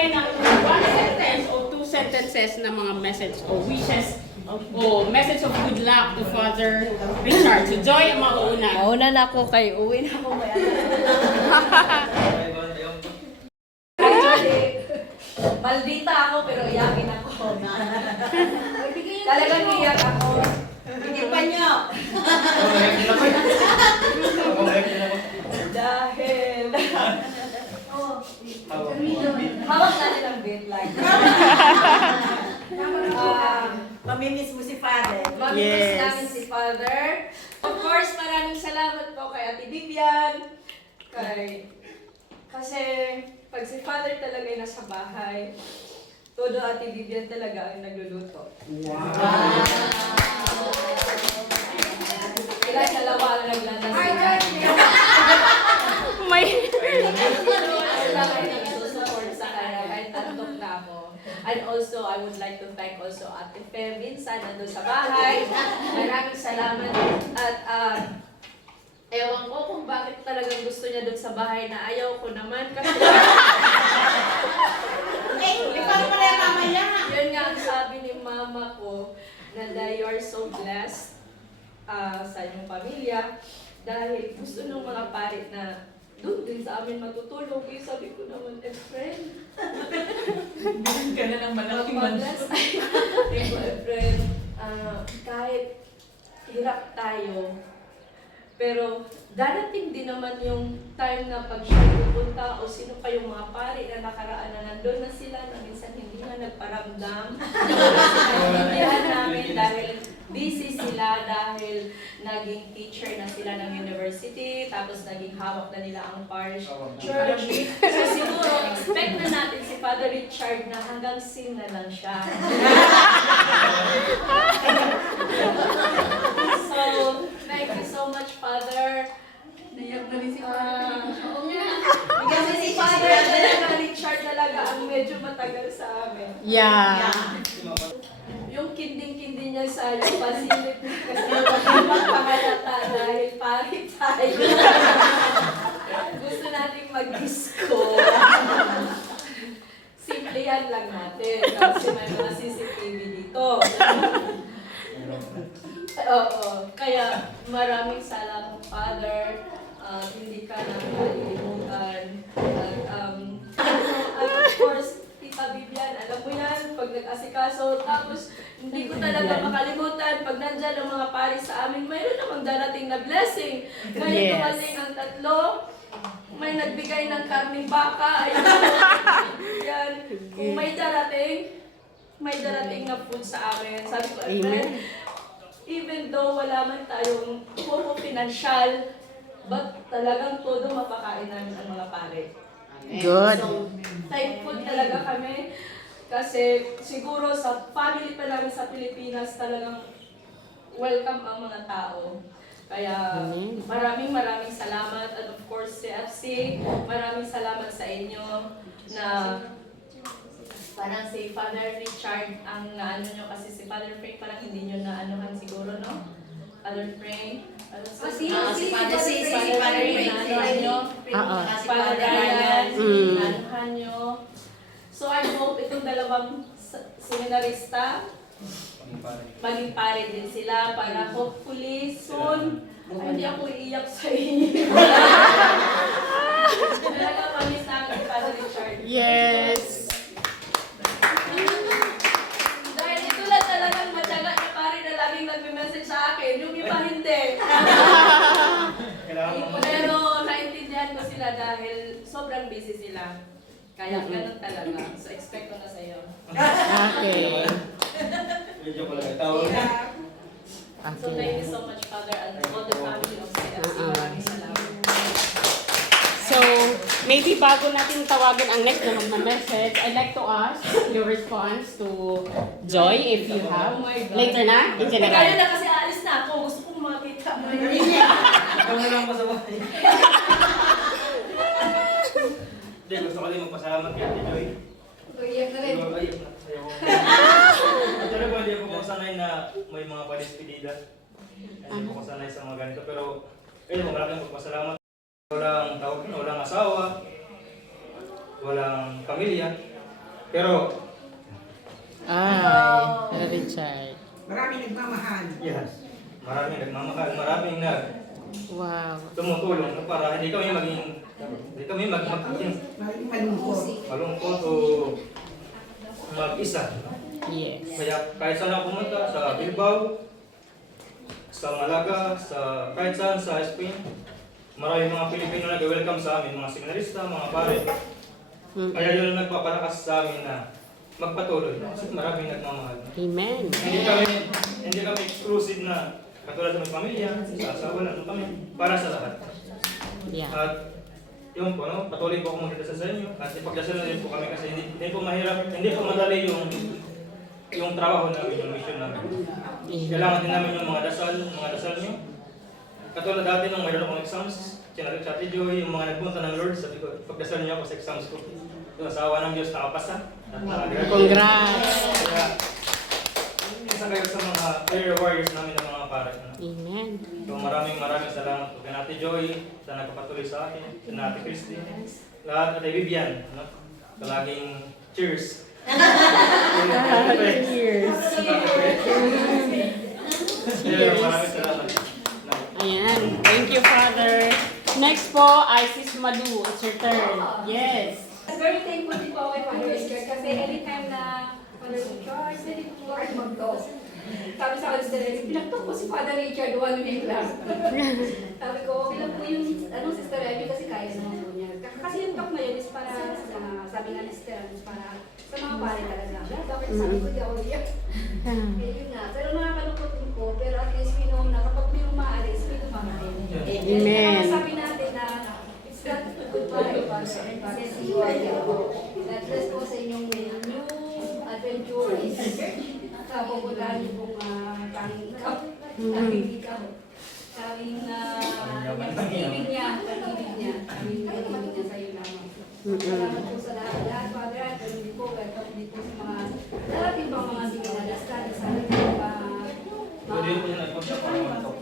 magbigay ng one sentence o two sentences na mga message o wishes o message of good luck to Father Richard. So Joy ang mauuna. Mauna na ako kay uwi na ako may Maldita ako pero iyakin ako. Talagang iyak ako. Hindi pa nyo. Dahil hawak natin ang bit like. Mamimiss mo si Father. Mamimiss Yes. namin si Father. Of course, maraming salamat po kay Ate Vivian. Kasi pag si Father talaga ay nasa bahay, todo Ate Vivian talaga ang nagluluto. Wow! Kailan dalawa ang naglandas sila. May... Sila ay nagsusupport sa kanya kahit tatlong na ako. And also, I would like to thank also Ate Fe minsan nandun sa bahay. Maraming salamat at ewan ko kung bakit talagang gusto niya doon sa bahay na ayaw ko naman kasi Ikaw pala yung mamaya. yun nga ang sabi ni mama ko na you are so blessed sa inyong pamilya dahil gusto ng mga parit na doon din sa amin matutulog. Eh, sabi ko naman, friend, Bilang ka na ng malaking magpa-bless tayo. Friend, kahit hirap tayo, pero darating din naman yung time na pag siya pupunta o sino pa yung mga pari na nakaraan na nandun na sila na minsan hindi nga nagparamdam. Naintindihan namin dahil busy sila dahil naging teacher na sila ng university tapos naging hawak na nila ang parish church. So siguro expect na natin si Father Richard na hanggang sing na lang siya. So, thank you so much, Father. Naiyak na rin si Father. Oo nga. Kasi si Father talaga, Richard talaga ang medyo matagal sa amin. Yeah. Yung kinding-kinding niya sa yung pasilip niya kasi magpakalata dahil pari tayo. Gusto nating mag-disco. Simple yan lang natin kasi may mga CCTV dito. Oo. Kaya maraming salamat, Father. Hindi ka namin malilimutan. At of course, Tita Vivian, alam mo yan, pag nag-asikaso, tapos hindi ko talaga makalimutan, pag nandyan ang mga pari sa amin, mayroon namang darating na blessing. Kaya Yes. dumating ang tatlo, may nagbigay ng karning baka, ayun. Yan. Kung may darating na food sa amin. Sabi ko, Amen. even though wala man tayong puro financial, but talagang todo mapakain namin ang mga pare. Good. So, thankful talaga kami kasi siguro sa family pa namin sa Pilipinas talagang welcome ang mga tao. Kaya maraming salamat at of course si FC, maraming salamat sa inyo na parang si Father Richard ang naano nyo kasi si Father Frank parang hindi nyo naanuhan siguro, no? Father Frank. Si Father Frank, naanuhan nyo. Father Ryan, naanuhan nyo. So I hope itong dalawang seminarista, maging pare din sila para hopefully soon, hindi ako iiyak sa inyo. Talaga promise namin si Father Richard. Yes. Dahil ito lang talagang matyaga na pare na laging nagme-message sa akin, yung iba hindi. Pero naintindihan ko sila dahil sobrang busy sila. Kaya ganun talaga. So expect ko na sa'yo. Okay. Medyo pala tawag. So thank you so much, Father, and all the family of CFC. Maraming salamat. So, maybe bago natin tawagan ang next na magma-message, I'd like to ask your response to Joy, if you have. Later na, in Kaya general. na kasi alis na ako. Gusto kong makita mo. Ikaw na lang pa sa bahay. Hindi, gusto ko din magpasalamat kay Ate Joy. Iyak na rin. Pero ayun na, sayo ko. Pero kung hindi ako sanay na may mga palispidida. Hindi ko sanay sa mga ganito. Pero, ayun, malaking magpasalamat. Walang tawag yun, walang asawa, walang pamilya. Pero, Ay, Richard. Marami nagmamahal. yes, maraming nagmamahal, maraming Wow. tumutulong para hindi kami maging Maraming malungkot. malungkot o mag-isa. Yes. Kaya kahit saan ako pumunta, sa Bilbao, sa Malaga, kahit saan sa Spain, maraming mga Pilipino na nag-welcome sa amin, mga seminarista, mga pare. Mm. Kaya yun ang nagpapalakas sa amin na magpatuloy. Kasi maraming nagmamahal. Amen. Hindi kami exclusive na katulad ng pamilya, sa asawa lang kami, para sa lahat. Yeah. At yun po, no? Patuloy po akong magdasal sa inyo at ipagdasalan din po kami kasi hindi po mahirap, hindi po madali yung trabaho namin, yung mission namin. Kailangan din namin yung mga dasal nyo. Katulad dati nung mayroon akong exams, sinabi sa Ate Joy, yung mga nagpunta ng Lord, sabi ko, pagdasal niyo ako sa exams ko. Yung asawa ng Diyos nakapasa at nakagraduate. Congrats. Kaya, isa kayo sa mga prayer warriors namin ng mga pare. Amen. So maraming salamat po kay Ate Joy, sa nagpapatuloy sa akin, sa Ate Christy, lahat at kay Vivian, no? Sa laging cheers. Cheers. Cheers. Maraming salamat. Ayan. Thank you, Father. Next po, Isis Madu. It's your turn. Yes. Very thankful din po ako kay Father Richard kasi anytime na Father Richard, pwede po kayo mag-talk. Sabi sa akin sa Derek, pinagtalk ko si Father Richard 1 minute lang. Sabi ko, okay lang po yung Sister Abby kasi kaya naman po niya. Kasi yung talk na yun is para sa, sabi nga ni Sister Abby, is para sa mga pare talaga. Bakit sabi ko di ako iyak? Eh yun nga, pero nakakalungkot din po, pero at least we know na kapag may umaalis, may dumarating. Amen. Sabi natin na it's not goodbye, Father. God bless po sa inyong new adventure is pupuntahan niyo pong tanging ikaw, tanging ikaw, tanging pag-ibig niya sa iyo lamang. Salamat po sa lahat, Father, at hindi po, welcome din po sa mga darating pang mga siminalista, sana po Pwede po yung nagpunta para mag-talk.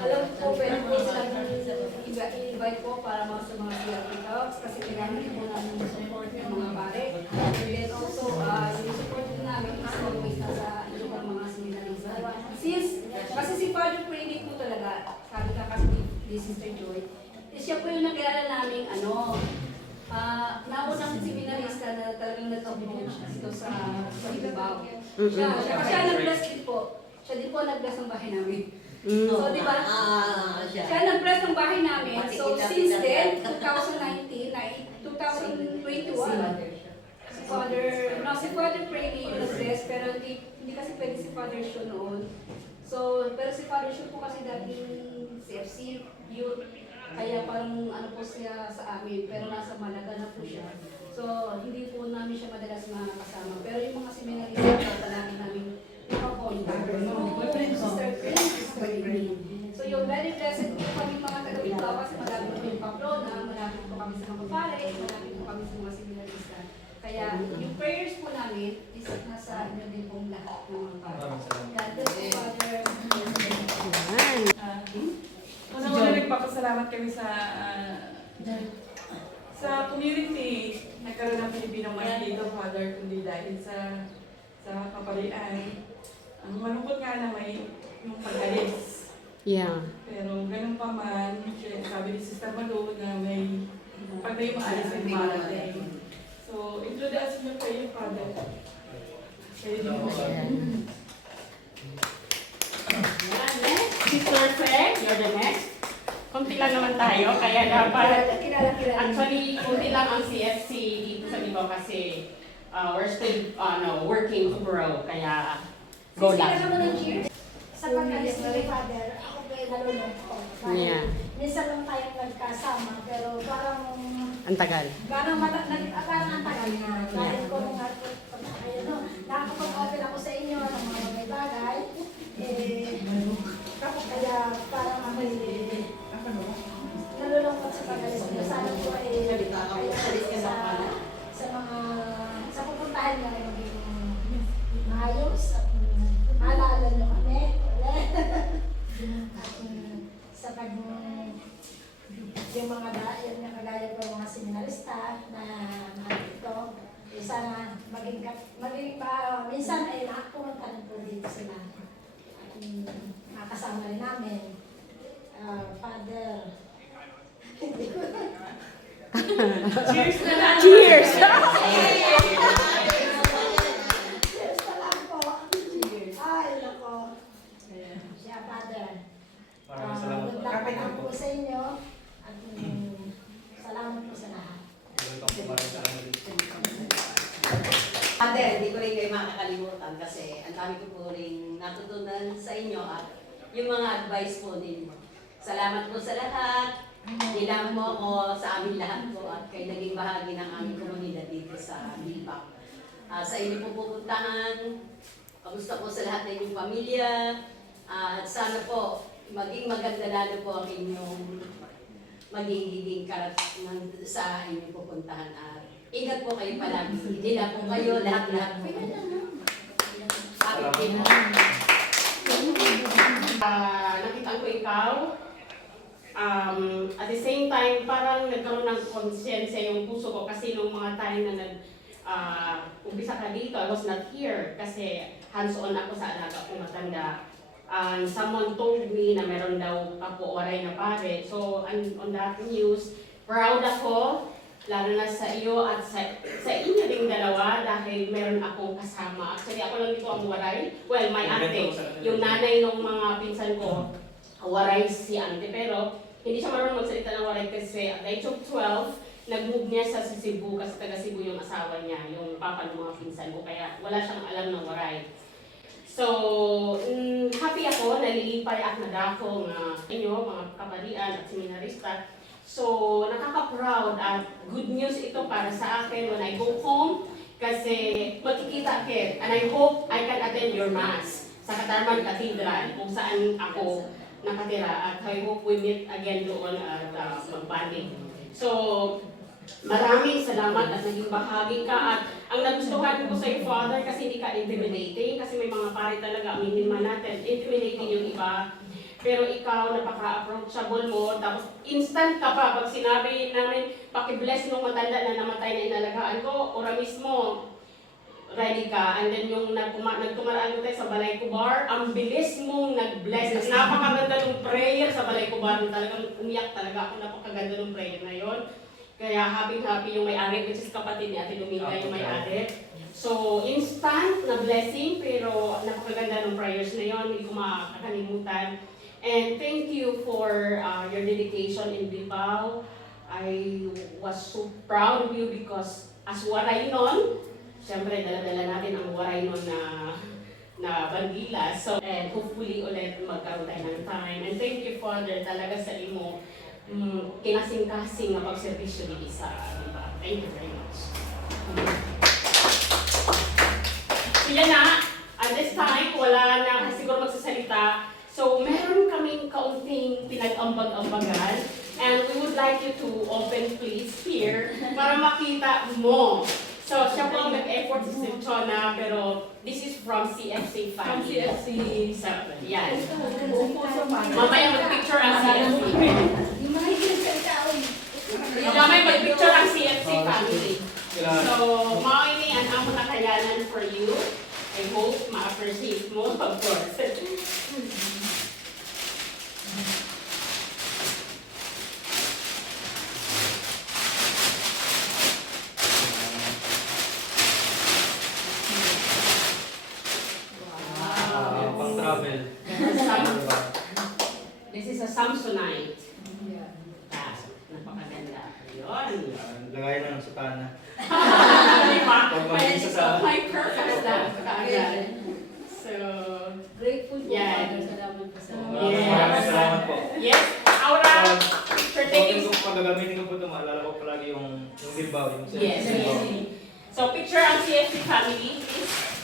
alam ko, pwede po silang i-invite po para mga sa mga CRT talks kasi kailangan din po namin yung support ng mga pare. And then also, yung support din namin is always nasa ibang mga seminarista. Kasi si Father Prady po talaga, sabi ka kasi ni Sister Joy, siya po yung nakilala namin, naunang seminarista na talagang nag-talk dito sa Bilbao. Siya nag-bless din po. Siya din po nag-bless ng bahay namin. So, di ba? Siya nag-bless ng bahay namin. So, since then, 2019, 2021, si Father Prady yung nag-bless, pero hindi kasi pwede si Father Sean noon. So, pero si Father Sean po kasi dating CFC youth, kaya parang ano po siya sa amin, pero nasa Malaga na po siya. So, hindi po namin siya madalas makakasama. Pero yung mga seminarista, palagi namin ikaw-contact. Sister Chris, so yung very blessed po kami mga taga-Bilbao kasi malapit po yung Pamplona, malapit po kami sa mga pare, malapit po kami sa mga seminarista. Kaya yung prayers po namin is nasa inyo din pong lahat ng mga pare. God bless you, Father. Ayan. Unang-una nagpapasalamat kami sa community. Nagkaroon ng Pilipino mas dito, Father, kundi dahil sa kaparian. Ang malungkot nga na may yung pag-alis. Yeah. Pero ganun pa man, sabi ni Sister Malu na may pag may maalis ay dumarating. So, introduce niyo kayo, Father. Kayo din po. Next, Sister Fred, you're the next. Kunti lang naman tayo, kaya dapat, actually, kunti lang ang CFC dito sa Bilbao kasi we're still working to grow, kaya go lang. Sa pag-alis ni Father, ako kayo nalulog ko. Yeah. Minsan lang tayong nagkasama, pero parang Ang tagal. parang ang tagal na. Dahil ko nung nakakapag-open ako sa inyo ng mga may bagay, kaya parang ako nalulungkot sa pag-alis niyo. Sana po sa pupuntahan niyo ay maging maayos at maalala niyo kami. At sa yung mga yan yung kagaya ko mga seminarista staff na ito. Sana maging minsan ay nakapunta rin po dito sila. Makasama rin namin. Father. Cheers na lang! Cheers! Cheers pa lang po. Ay, nako. Siya, Father. Maraming salamat Good po. luck naman po sa inyo. At salamat po sa lahat. Maraming salamat din. Father, hindi ko rin kayo makakalimutan kasi ang dami ko po rin natutunan sa inyo at yung mga advice po ninyo. Salamat po sa lahat. Nilang mo ako sa amin lahat po at kayo naging bahagi ng aming komunidad dito sa Lipa. Sa inyo po pupuntahan, kamusta po sa lahat ng inyong pamilya at sana po maging maganda lalo po ang inyong magiging karat sa inyong pupuntahan at ingat po kayo palagi. Hindi lang po kayo, lahat-lahat po. Happy po. Nakita ko ikaw. At the same time, parang nagkaroon ng konsensya yung puso ko kasi nung mga time na umpisa ka dito, I was not here kasi hands-on ako sa alaga kong matanda. And someone told me na meron daw ako oray na pare. So, on that news, proud ako, lalo na sa iyo at sa inyo ding dalawa dahil meron akong kasama. Actually, ako lang dito ang waray. Well, my ate, yung nanay ng mga pinsan ko, waray si ante. Pero, hindi siya marunong magsalita ng waray kasi at the age of 12, nag-move niya sa Cebu kasi taga Cebu yung asawa niya, yung papa ng mga pinsan ko. Kaya wala siyang alam ng waray. So, happy ako, nalilipay at nadako nga inyo, mga kapalian at seminarista. So, nakaka-proud at good news ito para sa akin when I go home kasi magkikita kita and I hope I can attend your mass sa Katarman Cathedral kung saan ako nakatira at I hope we meet again doon at mag-banding. So, maraming salamat at naging bahagi ka at ang nagustuhan ko sa iyo, Father, kasi hindi ka intimidating kasi may mga pare talaga, aminin man natin, intimidating yung iba. Pero ikaw, napaka-approachable mo, tapos instant ka pa pag sinabi namin, pakibless nung matanda na namatay na inalagaan ko, ora mismo, ready ka. And then yung nagtumaraan ko tayo sa Balay Kubar, ang bilis mong nag-bless. Napakaganda ng prayer sa Balay Kubar, talagang umiyak talaga ako, napakaganda ng prayer na yon. Kaya happy-happy yung may-ari, which is kapatid ni Ate Dominga yung may-ari. So, instant na blessing, pero napakaganda ng prayers na yon, hindi ko makakalimutan. And thank you for your dedication in Bilbao. I was so proud of you because as waray nun, siyempre dala-dala natin ang waray nun na bandila. So, and hopefully ulit magkaroon tayo ng time. And thank you, Father, talaga sa imo kinasing-kasing na pagservisyo dito sa Bilbao. Thank you very much. So yan na, at this time, wala na siguro magsasalita. So, meron kaming kaunting pinag-ambag-ambagan and we would like you to open please here para makita mo. So, siya po ang nag-effort sa Silchona pero this is from CFC From family. CFC. So, yan. Upo sa mami. Mamaya mag-picture ang CFC. Yung mga hindi taon. Mamaya mag-picture ang CFC family. Kailangan. So, mauni ang amo na kayanan for you. I hope ma-appreciate mo, of course. Pang-travel. This is a Samsonite. Napakaganda. Yun. Lagayan na ng sutana. Di ba? Pag mag-isa sa- May purpose na. Kaagad. So, Grateful po, Yan. Father. Salamat po sa Maraming salamat po. yes, Aura, picture taking. Kung pagagamitin ko po ito, maalala ko palagi yung Bilbao, yung Yes, Bilbao. yes. So, picture ang CFC family, please.